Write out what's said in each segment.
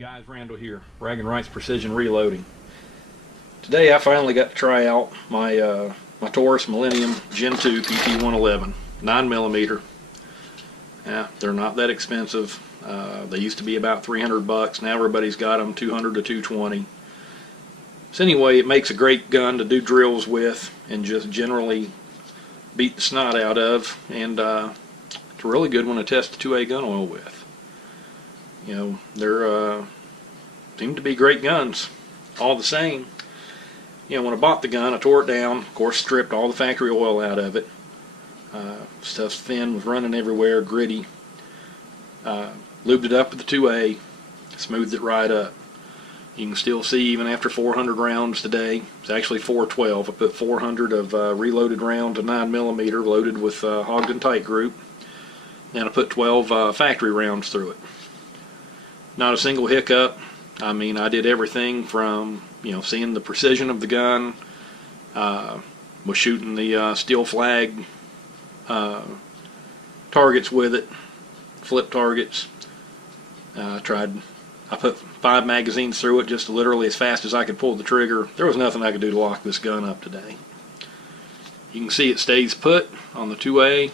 Guys, Randall here, Rag & Wright's Precision Reloading. Today I finally got to try out my my Taurus Gen2 PT111 9mm. Yeah, they're not that expensive. They used to be about $300. Now everybody's got them $200 to $220. So anyway, it makes a great gun to do drills with and just generally beat the snot out of, and it's a really good one to test the 2A gun oil with. You know, they're seem to be great guns all the same. You know, when I bought the gun, I tore it down, of course stripped all the factory oil out of it. Stuff's thin, was running everywhere, gritty. Lubed it up with the 2A, smoothed it right up. You can still see even after 400 rounds today. It's actually 412. I put 400 of reloaded rounds of 9mm loaded with Hodgdon TiteGroup, and I put 12 factory rounds through it. Not a single hiccup. I mean, I did everything from, you know, seeing the precision of the gun, was shooting the steel flag targets with it, flip targets. I put 5 magazines through it just literally as fast as I could pull the trigger. There was nothing I could do to lock this gun up today. You can see it stays put on the 2A.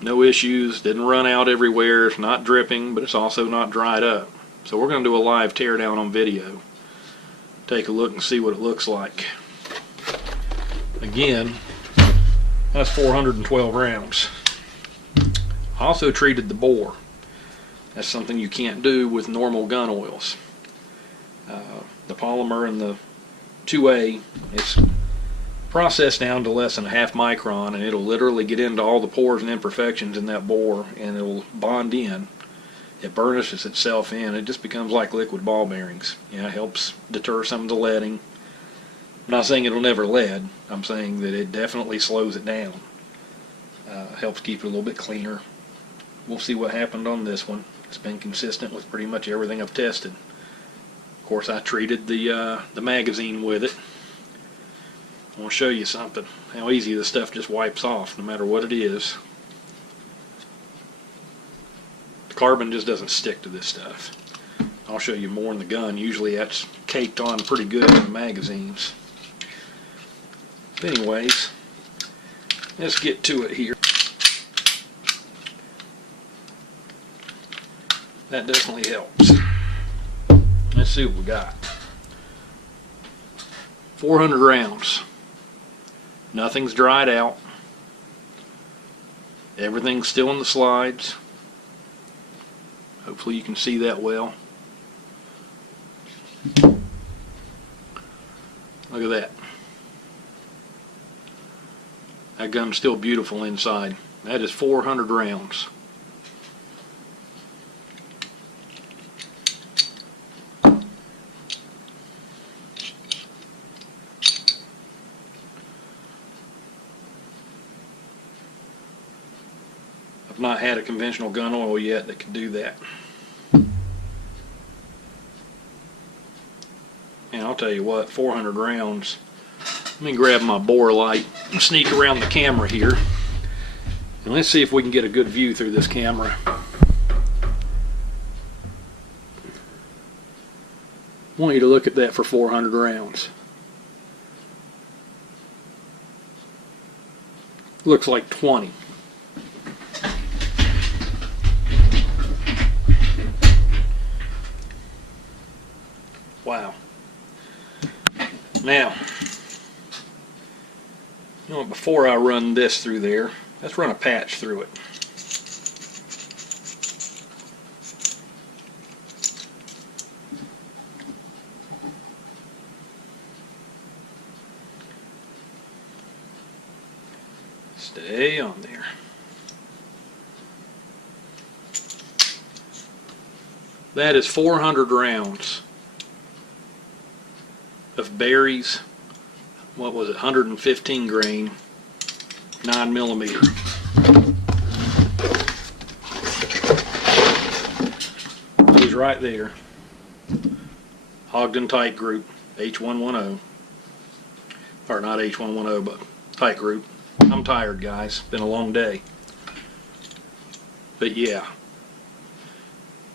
No issues, didn't run out everywhere, it's not dripping, but it's also not dried up. So we're going to do a live teardown on video. Take a look and see what it looks like. Again, that's 412 rounds. I also treated the bore. That's something you can't do with normal gun oils. The polymer in the 2A, it's processed down to less than a half micron, and it'll literally get into all the pores and imperfections in that bore, and it'll bond in. It burnishes itself in. It just becomes like liquid ball bearings. You know, it helps deter some of the leading. I'm not saying it'll never lead. I'm saying that it definitely slows it down. Helps keep it a little bit cleaner. We'll see what happened on this one. It's been consistent with pretty much everything I've tested. Of course, I treated the magazine with it. I want to show you something, how easy this stuff just wipes off no matter what it is. The carbon just doesn't stick to this stuff. I'll show you more in the gun. Usually that's caked on pretty good in the magazines. But anyways, let's get to it here. That definitely helps. Let's see what we got. 400 rounds. Nothing's dried out. Everything's still in the slides. Hopefully you can see that well. Look at that. That gun's still beautiful inside. That is 400 rounds. I've not had a conventional gun oil yet that could do that. And I'll tell you what, 400 rounds. Let me grab my bore light and sneak around the camera here. And let's see if we can get a good view through this camera. I want you to look at that for 400 rounds. Looks like 20. Wow. Now, you know, before I run this through there, let's run a patch through it. Stay on there. That is 400 rounds of berries. What was it, 115 grain 9mm. Those right there, Hodgdon TiteGroup H110, or not H110 but TiteGroup. I'm tired, guys, been a long day, but yeah,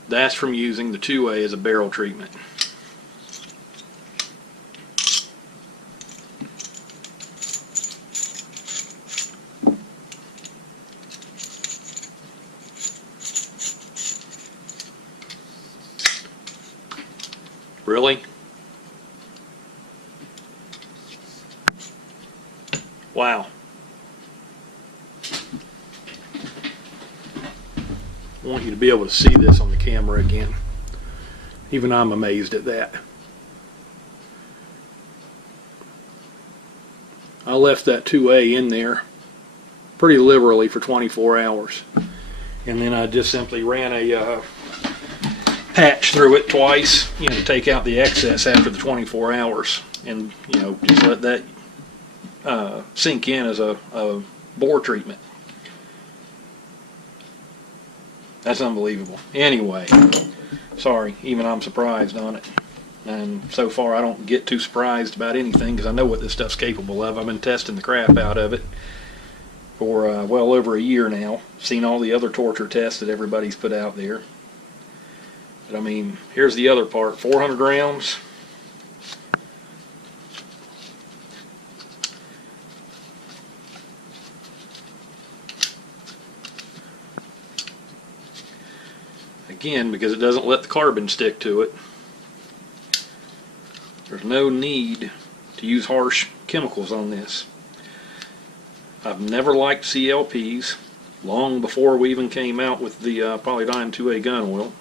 That's from using the 2A as a barrel treatment. Really? Wow. I want you to be able to see this on the camera again. Even I'm amazed at that. I left that 2A in there pretty liberally for 24 hours. And then I just simply ran a patch through it twice, you know, to take out the excess after the 24 hours. And, you know, just let that sink in as a bore treatment. That's unbelievable. Anyway, sorry, even I'm surprised on it. And so far I don't get too surprised about anything because I know what this stuff's capable of. I've been testing the crap out of it for well over a year now. Seen all the other torture tests that everybody's put out there. But I mean, here's the other part. 400 rounds. Again, because it doesn't let the carbon stick to it, there's no need to use harsh chemicals on this. I've never liked CLPs, long before we even came out with the PolyDyn 2A gun oil.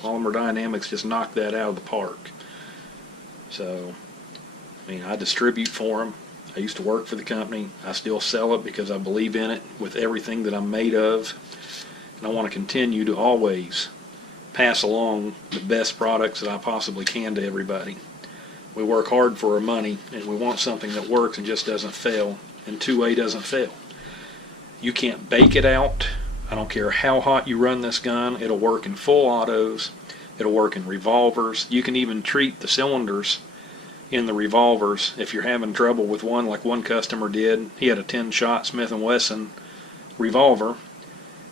Polymer Dynamics just knocked that out of the park. So, I mean, I distribute for them. I used to work for the company. I still sell it because I believe in it with everything that I'm made of. And I want to continue to always pass along the best products that I possibly can to everybody. We work hard for our money, and we want something that works and just doesn't fail. And 2A doesn't fail. You can't bake it out. I don't care how hot you run this gun. It'll work in full autos. It'll work in revolvers. You can even treat the cylinders in the revolvers if you're having trouble with one, like one customer did. He had a 10-shot Smith & Wesson revolver,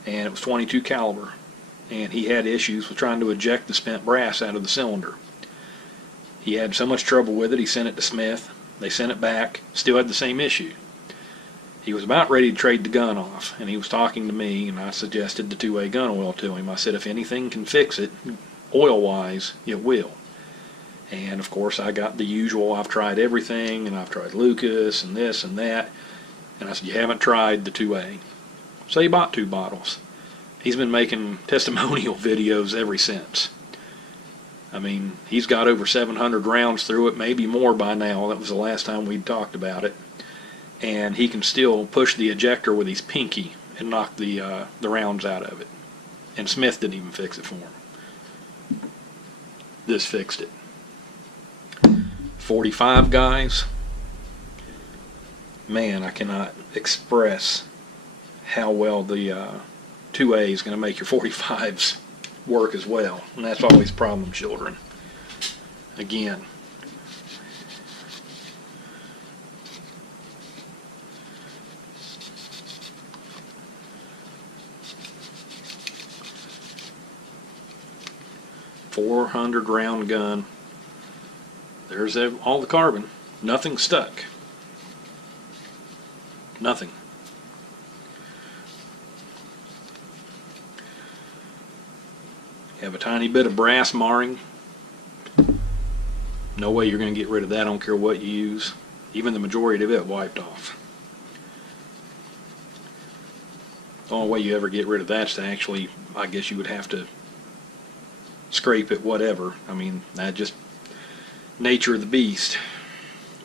and it was 22 caliber. And he had issues with trying to eject the spent brass out of the cylinder. He had so much trouble with it, he sent it to Smith. They sent it back, still had the same issue. He was about ready to trade the gun off, and he was talking to me, and I suggested the 2A gun oil to him. I said, if anything can fix it, oil-wise, it will. And, of course, I got the usual, I've tried everything, and I've tried Lucas, and this and that. And I said, you haven't tried the 2A. So he bought 2 bottles. He's been making testimonial videos ever since. I mean, he's got over 700 rounds through it, maybe more by now. That was the last time we talked about it. And he can still push the ejector with his pinky and knock the rounds out of it. And Smith didn't even fix it for him. This fixed it. 45 guys. Man, I cannot express how well the 2A is going to make your 45s work as well. And that's always problem children. Again. .400 round gun. There's all the carbon. Nothing stuck. Nothing. You have a tiny bit of brass marring. No way you're going to get rid of that. I don't care what you use. Even the majority of it wiped off. The only way you ever get rid of that is to actually, I guess you would have to scrape it, whatever. I mean, that just nature of the beast.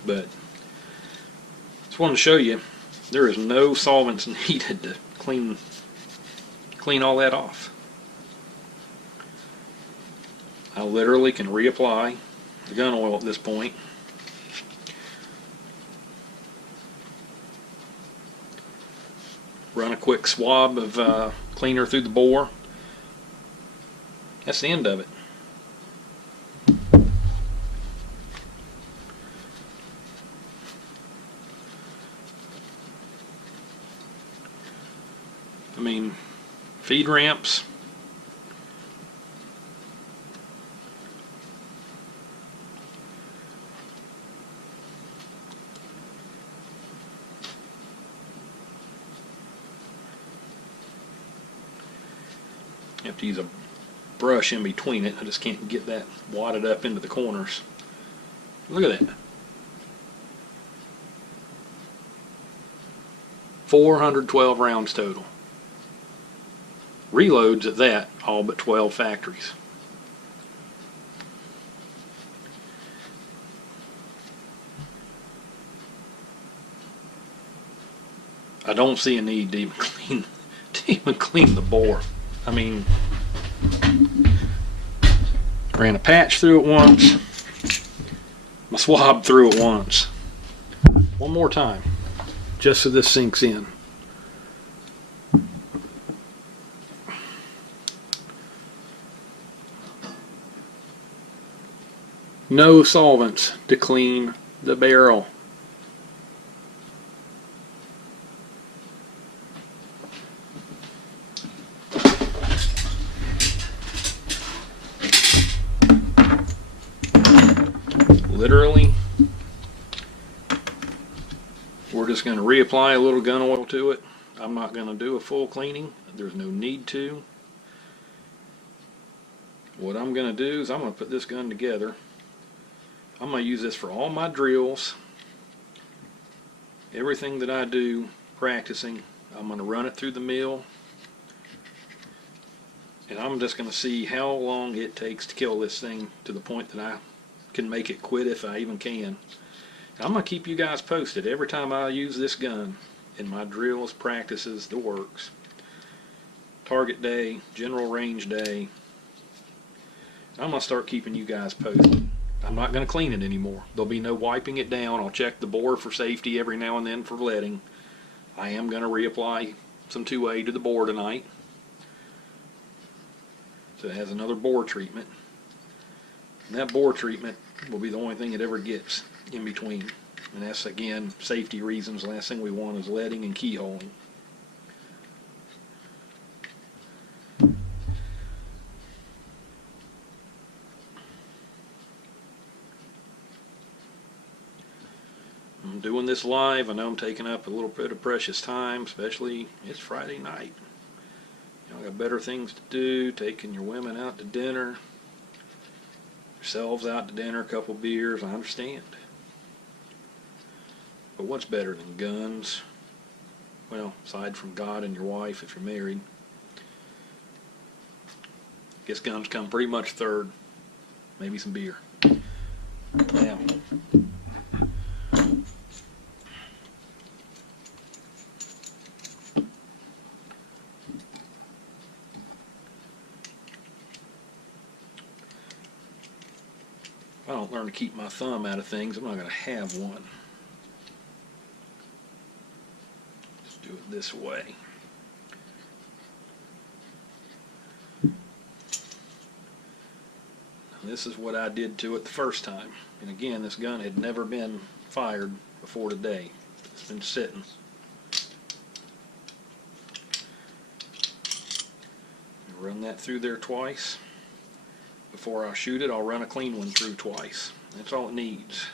But just wanted to show you there is no solvents needed to clean all that off. I literally can reapply the gun oil at this point. Run a quick swab of cleaner through the bore. That's the end of it. I mean, feed ramps, You have to use a brush in between it. I just can't get that wadded up into the corners. Look at that. 412 rounds total. Reloads at that, all but 12 factories. I don't see a need to even clean the bore. I mean, ran a patch through it once, my swab through it once. One more time, just so this sinks in. No solvents to clean the barrel. Literally, we're just going to reapply a little gun oil to it. I'm not going to do a full cleaning. There's no need to. What I'm going to do is I'm going to put this gun together. I'm going to use this for all my drills. Everything that I do practicing, I'm going to run it through the mill. And I'm just going to see how long it takes to kill this thing to the point that I can make it quit if I even can. And I'm going to keep you guys posted every time I use this gun in my drills, practices, the works. Target day, general range day. I'm going to start keeping you guys posted. I'm not going to clean it anymore. There'll be no wiping it down. I'll check the bore for safety every now and then for leading. I am going to reapply some 2A to the bore tonight. So it has another bore treatment. And that bore treatment will be the only thing it ever gets in between. And that's, again, safety reasons. Last thing we want is leading and keyholing. I'm doing this live. I know I'm taking up a little bit of precious time, especially it's Friday night. Y'all got better things to do, taking your women out to dinner, yourselves out to dinner, a couple beers, I understand. But what's better than guns? Well, aside from God and your wife if you're married. I guess guns come pretty much third. Maybe some beer. Now, if I don't learn to keep my thumb out of things, I'm not going to have one. Let's do it this way. This is what I did to it the first time. And again, this gun had never been fired before today. It's been sitting. Run that through there twice. Before I shoot it, I'll run a clean one through twice. That's all it needs.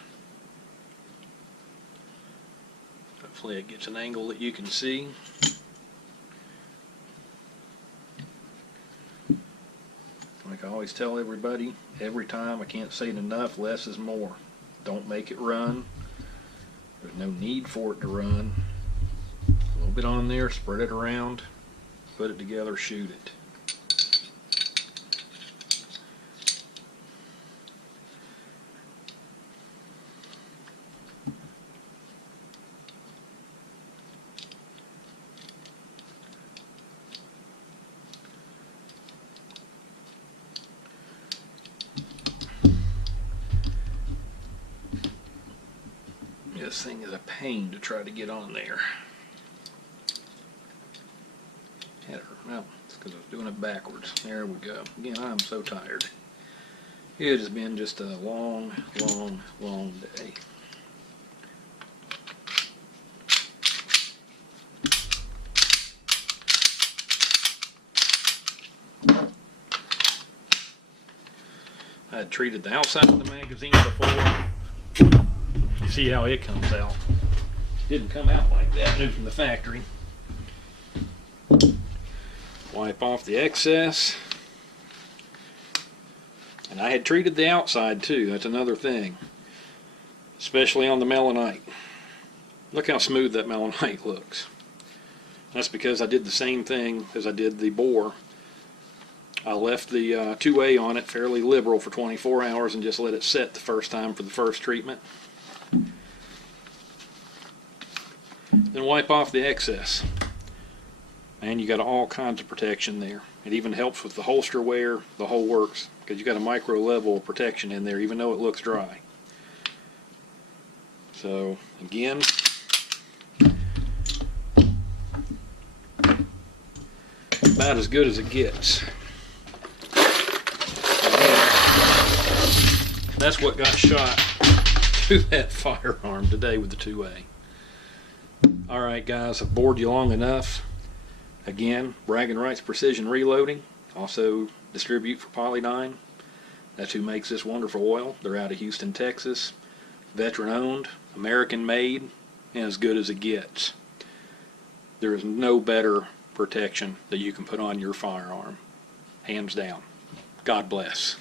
Hopefully it gets an angle that you can see. Like I always tell everybody, every time, I can't say it enough, less is more. Don't make it run. There's no need for it to run. A little bit on there, spread it around, put it together, shoot it. This thing is a pain to try to get on there. Well, it's because I was doing it backwards. There we go. Again, I'm so tired. It has been just a long, long, long day. I had treated the outside of the magazine before. You see how it comes out. Didn't come out like that, new from the factory. Wipe off the excess. And I had treated the outside too, that's another thing. Especially on the melanite. Look how smooth that melanite looks. That's because I did the same thing as I did the bore. I left the 2A on it fairly liberal for 24 hours and just let it set the first time for the first treatment. Then wipe off the excess. And you got all kinds of protection there. It even helps with the holster wear, the whole works, because you got a micro level of protection in there even though it looks dry. So again, about as good as it gets. That's what got shot to that firearm today with the 2A. Alright guys, I've bored you long enough. Again, Bragging Rights Precision Reloading, also distribute for PolyDyn. That's who makes this wonderful oil. They're out of Houston, Texas. Veteran owned, American made, and as good as it gets. There is no better protection that you can put on your firearm. Hands down. God bless.